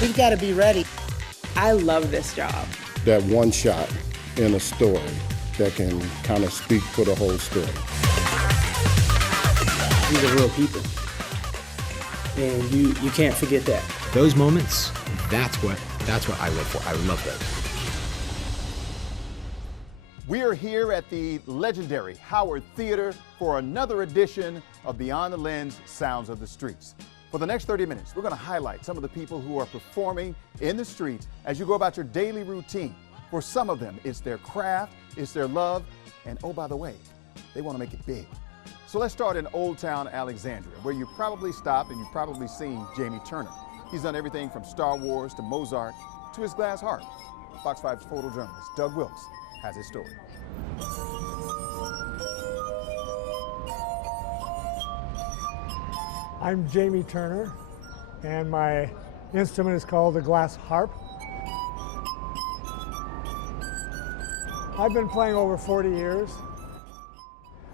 We got to be ready. I love this job. That one shot in a story that can kind of speak for the whole story. These are real people. And you can't forget that. Those moments, that's what I live for. I love those. We are here at the legendary Howard Theater for another edition of Beyond the Lens Sounds of the Streets. For the next 30 minutes, we're going to highlight some of the people who are performing in the streets as you go about your daily routine. For some of them, it's their craft, it's their love, and oh, by the way, they want to make it big. So let's start in Old Town Alexandria, where you probably stopped and you've probably seen Janie Turner. He's done everything from Star Wars to Mozart to his glass harp. Fox 5's photojournalist Doug Wilkes has his story. I'm Janie Turner, and my instrument is called the glass harp. I've been playing over 40 years.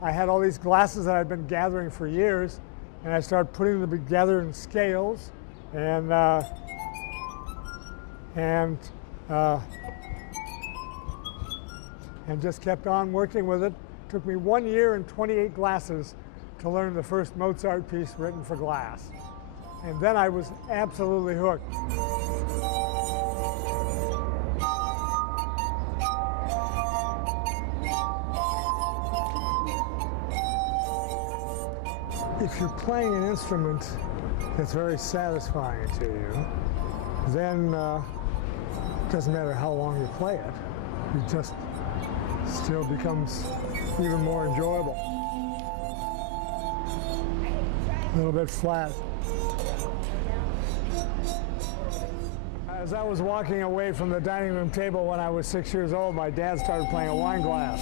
I had all these glasses that I'd been gathering for years, and I started putting them together in scales, and just kept on working with it. Took me 1 year and 28 glasses to learn the first Mozart piece written for glass. And then I was absolutely hooked. If you're playing an instrument that's very satisfying to you, then it doesn't matter how long you play it, it just still becomes even more enjoyable. A little bit flat. As I was walking away from the dining room table when I was 6 years old, my dad started playing a wine glass.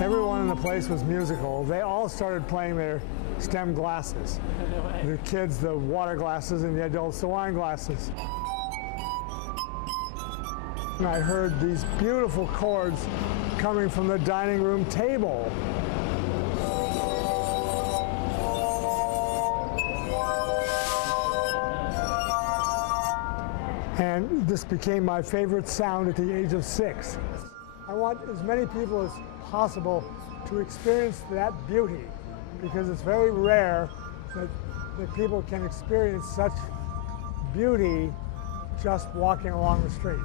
Everyone in the place was musical. They all started playing their stem glasses. The kids, the water glasses, and the adults, the wine glasses. And I heard these beautiful chords coming from the dining room table. And this became my favorite sound at the age of 6. I want as many people as possible to experience that beauty, because it's very rare that people can experience such beauty just walking along the street.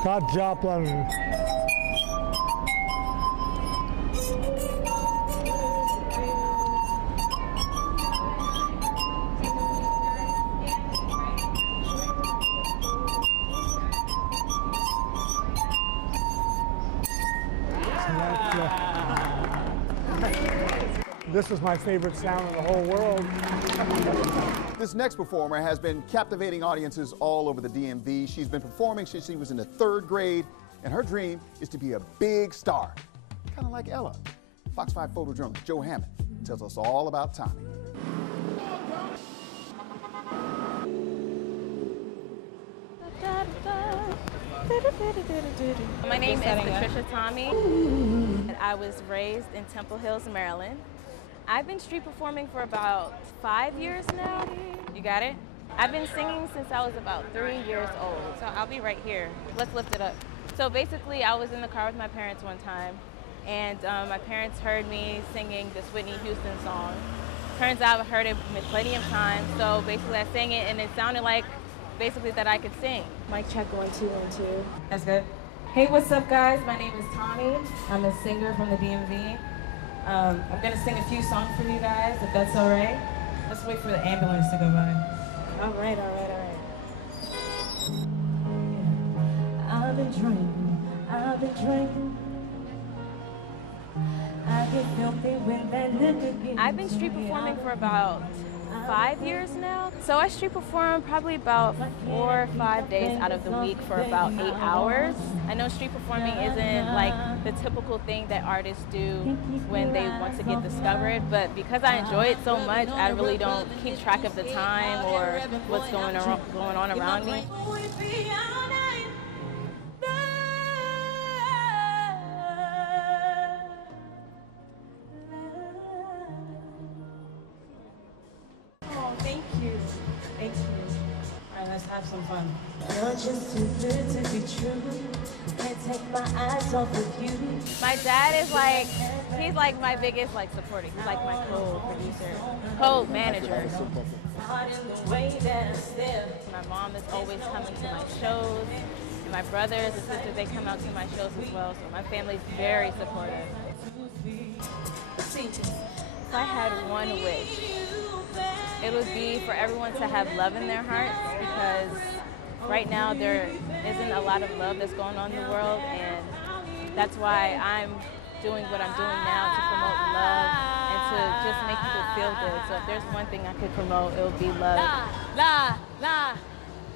Scott Joplin. This was my favorite sound in the whole world. This next performer has been captivating audiences all over the DMV. She's been performing since she was in the 3rd grade, and her dream is to be a big star, kind of like Ella. Fox 5 photojournalist Joe Hammond tells us all about Tommy. My name is Patricia Tommy, and I was raised in Temple Hills, Maryland. I've been street performing for about 5 years now. You got it? I've been singing since I was about 3 years old, so I'll be right here. Let's lift it up. So basically, I was in the car with my parents one time, and my parents heard me singing this Whitney Houston song. Turns out I've heard it plenty of times, so basically I sang it, and it sounded like basically that I could sing. Mic check 1 2 1 2. That's good. Hey, what's up, guys? My name is Tommy. I'm a singer from the DMV. I'm gonna sing a few songs for you guys, if that's all right. Let's wait for the ambulance to go by. All right. I've been drinking. I've been street performing for about 5 years now. So I street perform probably about 4 or 5 days out of the week for about 8 hours. I know street performing isn't like the typical thing that artists do when they want to get discovered, but because I enjoy it so much, I really don't keep track of the time or what's going on around me. Oh, thank you. Thank you. All right, let's have some fun. You're just too good to be true. Can't take my eyes off of you. My dad is like, he's like my biggest like supporter. He's like my co-producer, co-manager. My mom is always coming to my shows. And my brothers and sisters, they come out to my shows as well. So my family's very supportive. If I had one wish, it would be for everyone to have love in their hearts, because right now there isn't a lot of love that's going on in the world, and that's why I'm doing what I'm doing now, to promote love and to just make people feel good. So if there's one thing I could promote, it would be love. La, la, la,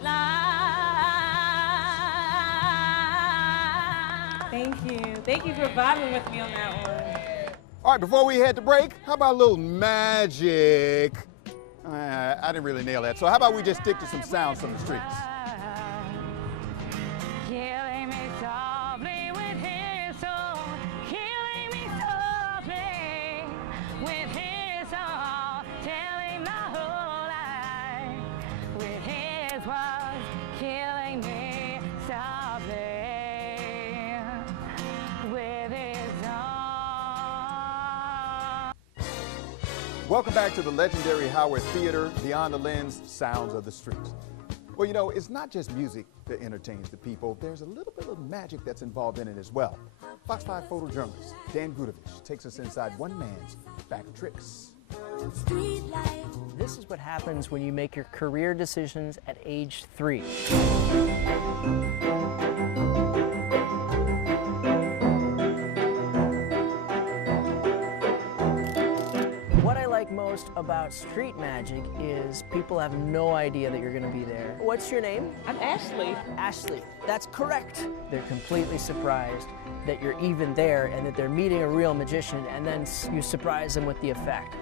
la. Thank you. Thank you for vibing with me on that one. All right, before we head to break, how about a little magic? I didn't really nail that. So how about we just stick to some sounds from the streets? Killing me softly with his soul. Killing me softly with his soul. Telling my whole life with his words. Killing me softly with his soul. Welcome back to the legendary Howard Theater, Beyond the Lens, Sounds of the Streets. Well, you know, it's not just music that entertains the people. There's a little bit of magic that's involved in it as well. Fox 5 photojournalist Dan Gudovich takes us inside one man's bag of tricks. This is what happens when you make your career decisions at age 3. What I like most about street magic is people have no idea that you're going to be there. What's your name? I'm Ashley. Ashley. That's correct. They're completely surprised that you're even there and that they're meeting a real magician, and then you surprise them with the effect.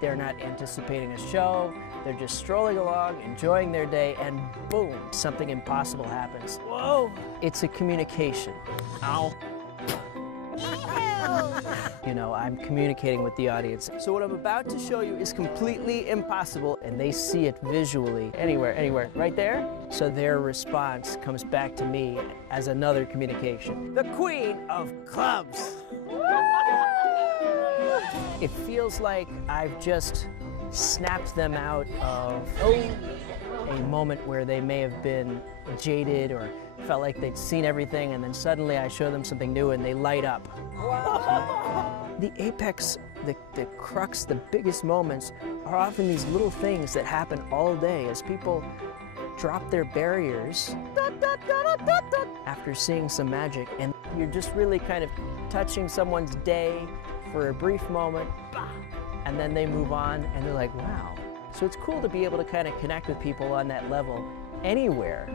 They're not anticipating a show. They're just strolling along, enjoying their day, and boom, something impossible happens. Whoa! It's a communication. Ow. You know, I'm communicating with the audience. So what I'm about to show you is completely impossible, and they see it visually anywhere, right there. So their response comes back to me as another communication. The Queen of Clubs. It feels like I've just snapped them out of a moment where they may have been jaded or felt like they'd seen everything, and then suddenly I show them something new and they light up. The apex, the crux, the biggest moments are often these little things that happen all day as people drop their barriers after seeing some magic, and you're just really kind of touching someone's day for a brief moment, and then they move on and they're like, wow. So it's cool to be able to kind of connect with people on that level anywhere.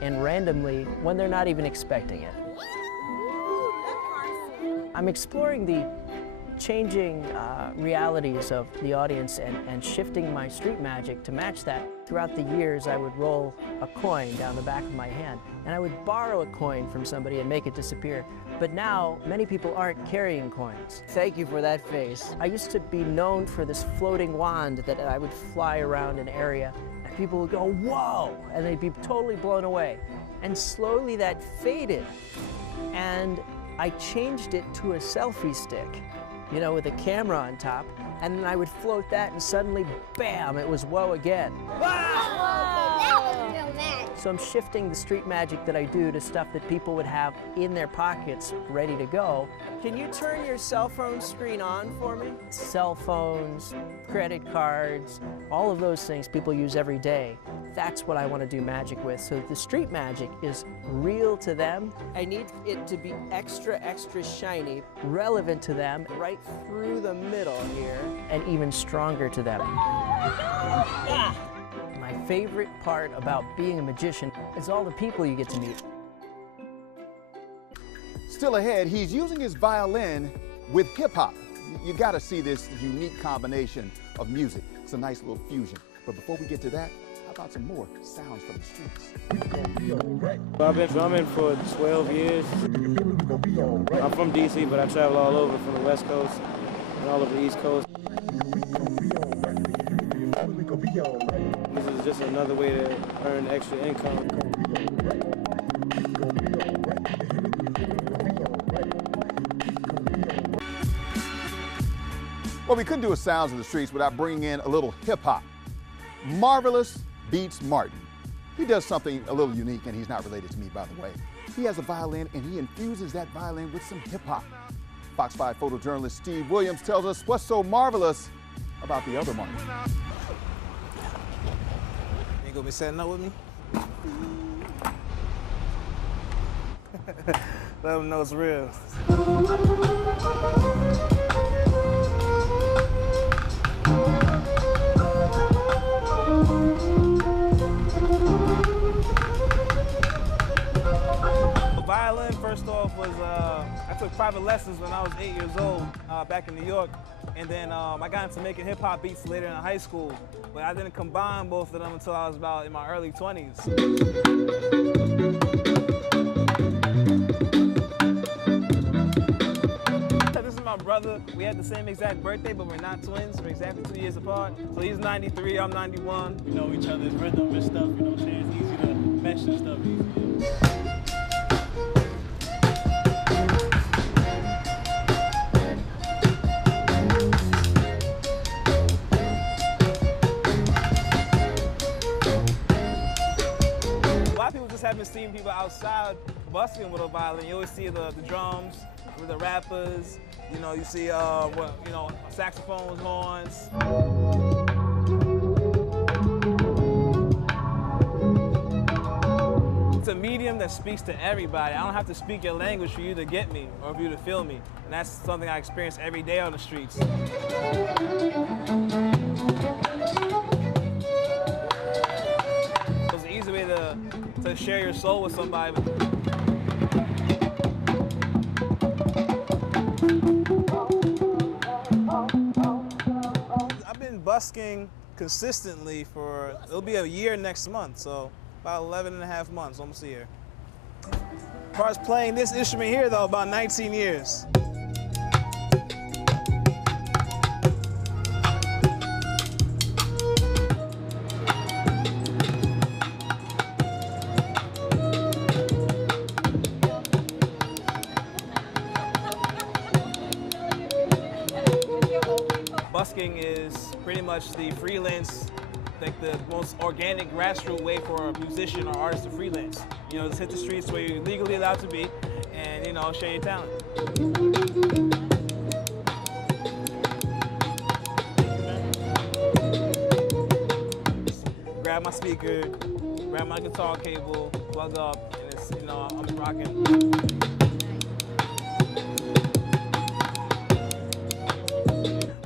And randomly when they're not even expecting it. I'm exploring the changing realities of the audience and shifting my street magic to match that. Throughout the years, I would roll a coin down the back of my hand, and I would borrow a coin from somebody and make it disappear. But now, many people aren't carrying coins. Thank you for that face. I used to be known for this floating wand that I would fly around an area, and people would go, whoa, and they'd be totally blown away. And slowly that faded, and I changed it to a selfie stick, you know, with a camera on top, and then I would float that, and suddenly, bam, it was whoa again. So I'm shifting the street magic that I do to stuff that people would have in their pockets ready to go. Can you turn your cell phone screen on for me? Cell phones, credit cards, all of those things people use every day. That's what I want to do magic with. So the street magic is real to them. I need it to be extra, extra shiny, relevant to them, right through the middle here, and even stronger to them. My favorite part about being a magician is all the people you get to meet. Still ahead, he's using his violin with hip hop. You gotta see this unique combination of music. It's a nice little fusion. But before we get to that, how about some more sounds from the streets? I've been drumming for 12 years. I'm from DC, but I travel all over from the West Coast. and all over the East Coast. This is just another way to earn extra income. Well, we couldn't do a Sounds of the Streets without bringing in a little hip-hop. Marvelous beats Martin. He does something a little unique, and he's not related to me, by the way. He has a violin, and he infuses that violin with some hip-hop. Fox 5 photojournalist Steve Williams tells us what's so marvelous about the other Martin. You gonna be setting up with me? Let them know it's real. Violin, first off, was I took private lessons when I was 8 years old back in New York, and then I got into making hip-hop beats later in high school, but I didn't combine both of them until I was about in my early 20s. This is my brother. We had the same exact birthday, but we're not twins. We're exactly 2 years apart. So he's 93, I'm 91. We know each other's rhythm and stuff, you know what I'm saying? It's easy to mesh and stuff easy. Haven't seen people outside busking with a violin. You always see the drums with the rappers. You know, you see saxophones, horns. It's a medium that speaks to everybody. I don't have to speak your language for you to get me or for you to feel me. And that's something I experience every day on the streets. It's an easy way to share your soul with somebody. I've been busking consistently for, it'll be a year next month, so about 11 and a half months, almost a year. As far as playing this instrument here though, about 19 years. Busking is pretty much the freelance, like the most organic grassroots way for a musician or artist to freelance. You know, just hit the streets where you're legally allowed to be and, you know, share your talent. Grab my speaker, grab my guitar cable, plug up, and it's, you know, I'm rocking.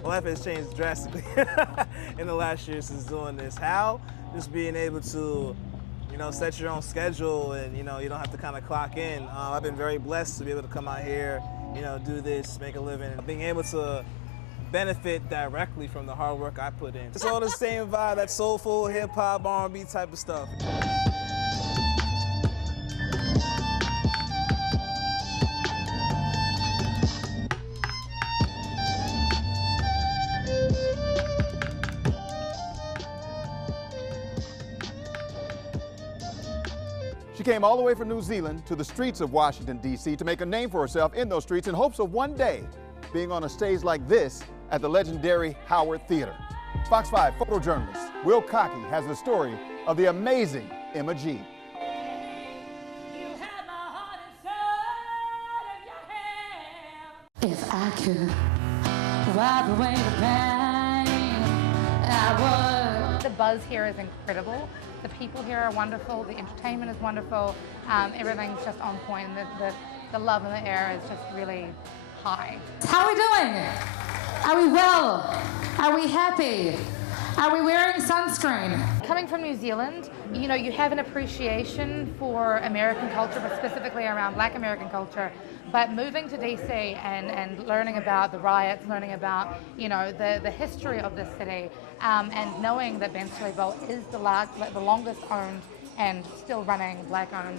My life has changed drastically in the last year since doing this. How? Just being able to, you know, set your own schedule and, you know, you don't have to kind of clock in. I've been very blessed to be able to come out here, you know, do this, make a living, and being able to benefit directly from the hard work I put in. It's all the same vibe, that soulful, hip-hop, R&B type of stuff. She came all the way from New Zealand to the streets of Washington, D.C. to make a name for herself in those streets in hopes of one day being on a stage like this at the legendary Howard Theater. Fox 5 photojournalist Will Cockey has the story of the amazing Emma G. If I could wipe away the pain, I would. The buzz here is incredible. The people here are wonderful. The entertainment is wonderful. Everything's just on point. The love in the air is just really high. How are we doing? Are we well? Are we happy? Are we wearing sunscreen? Coming from New Zealand, you know, you have an appreciation for American culture, but specifically around Black American culture. But moving to DC and learning about the riots, learning about, you know, the history of this city, and knowing that Bensley Bowl is the longest owned and still running Black-owned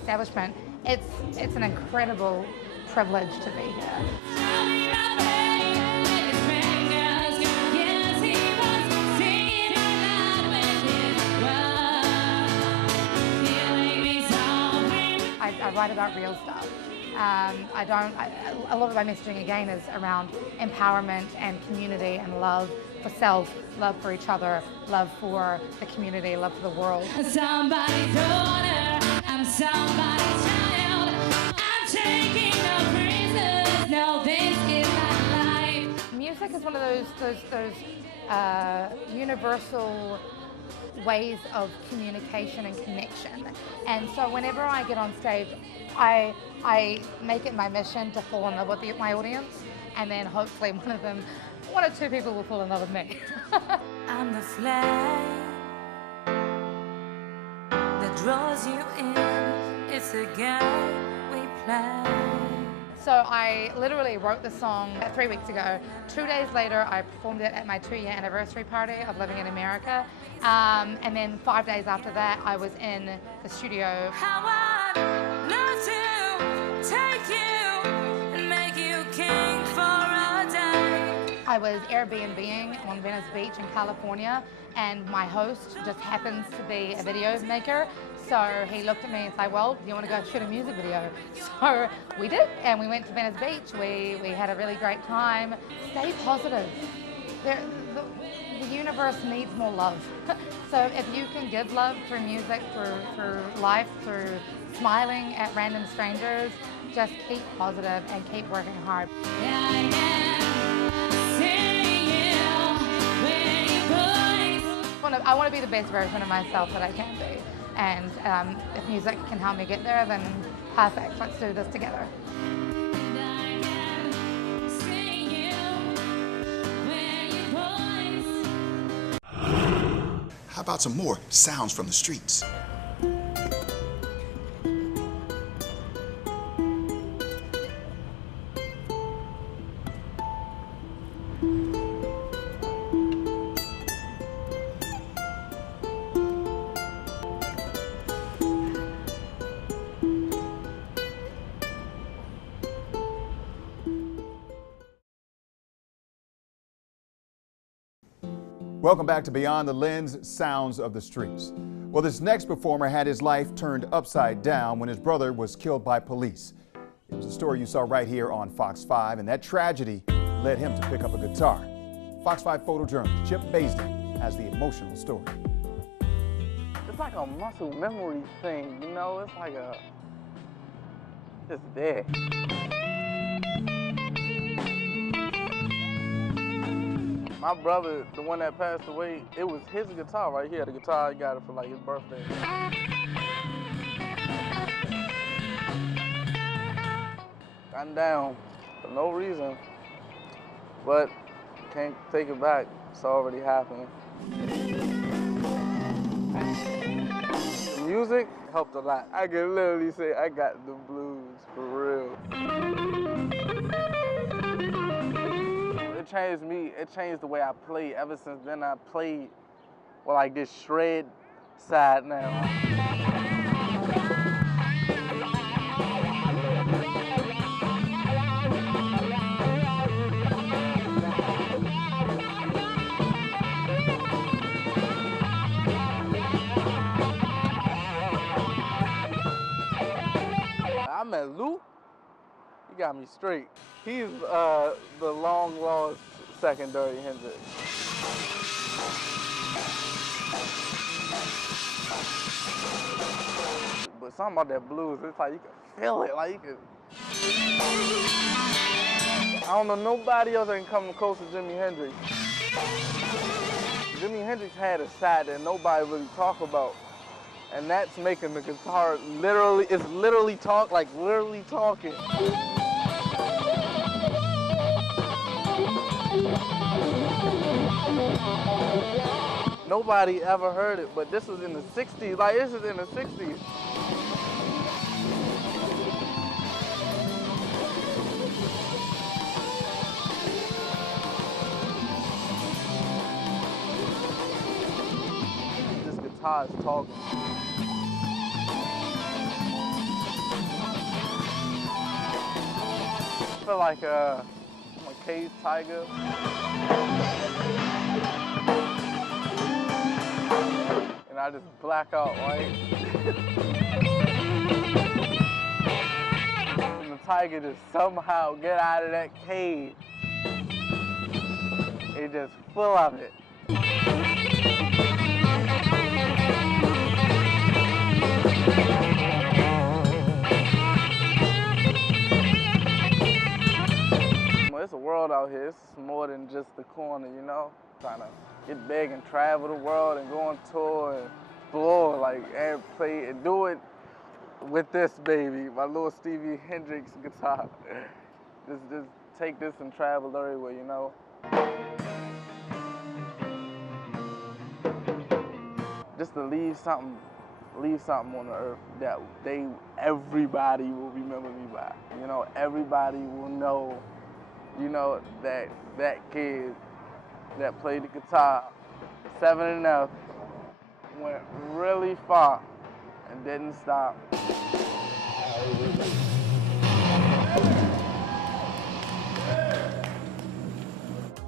establishment, it's an incredible privilege to be here. write about real stuff. A lot of my messaging again is around empowerment and community and love for self, love for each other, love for the community, love for the world. Somebody's daughter, I'm somebody's child. I'm taking no prisoners. No, this is my life. Music is one of those universal ways of communication and connection. And so whenever I get on stage, I make it my mission to fall in love with my audience, and then hopefully one or two people will fall in love with me. I'm the flag that draws you in. It's a game we play. So I literally wrote the song 3 weeks ago. 2 days later, I performed it at my 2-year anniversary party of living in America. And then 5 days after that, I was in the studio. How I'd love to take you and make you king for a day. I was Airbnb-ing on Venice Beach in California, and my host just happens to be a video maker. So he looked at me and said, well, do you want to go shoot a music video? So we did, and we went to Venice Beach. We had a really great time. Stay positive. The universe needs more love. So if you can give love through music, through life, through smiling at random strangers, just keep positive and keep working hard. I want to be the best version of myself that I can be. And if music can help me get there, then perfect. Let's do this together. How about some more sounds from the streets? Welcome back to Beyond the Lens, Sounds of the Streets. Well, this next performer had his life turned upside down when his brother was killed by police. It was a story you saw right here on Fox 5, and that tragedy led him to pick up a guitar. Fox 5 photojournalist Chip Baisden has the emotional story. It's like a muscle memory thing, you know? It's like it's there. My brother, the one that passed away, it was his guitar right here. The guitar, I got it for like his birthday. Gotten down for no reason, but can't take it back. It's already happened. The music helped a lot. I can literally say I got the blues for real. It changed me, it changed the way I play. Ever since then I played with like this shred side now. I met Lou. He got me straight. He's the long-lost secondary Hendrix. But something about that blues, it's like you can feel it, like you can. I don't know nobody else that can come close to Jimi Hendrix. Jimi Hendrix had a side that nobody really talk about. And that's making the guitar literally, it's literally literally talking. Nobody ever heard it, but this was in the 60s. Like, this is in the 60s. This guitar is talking. I feel like I'm a caged tiger. And I just black out, right? the tiger just somehow get out of that cage. It's just full of it. It's a world out here. It's more than just the corner, you know? Trying to get big and travel the world and go on tour and explore, like, and play and do it with this baby, my little Stevie Hendrix guitar. Just take this and travel everywhere, you know? Just to leave something on the earth that everybody will remember me by. You know, everybody will know, you know, that kid that played the guitar 7 and up went really far and didn't stop.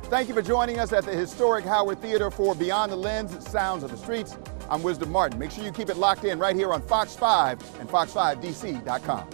Thank you for joining us at the historic Howard Theater for Beyond the Lens, Sounds of the Streets. I'm Wisdom Martin. Make sure you keep it locked in right here on Fox 5 and fox5dc.com.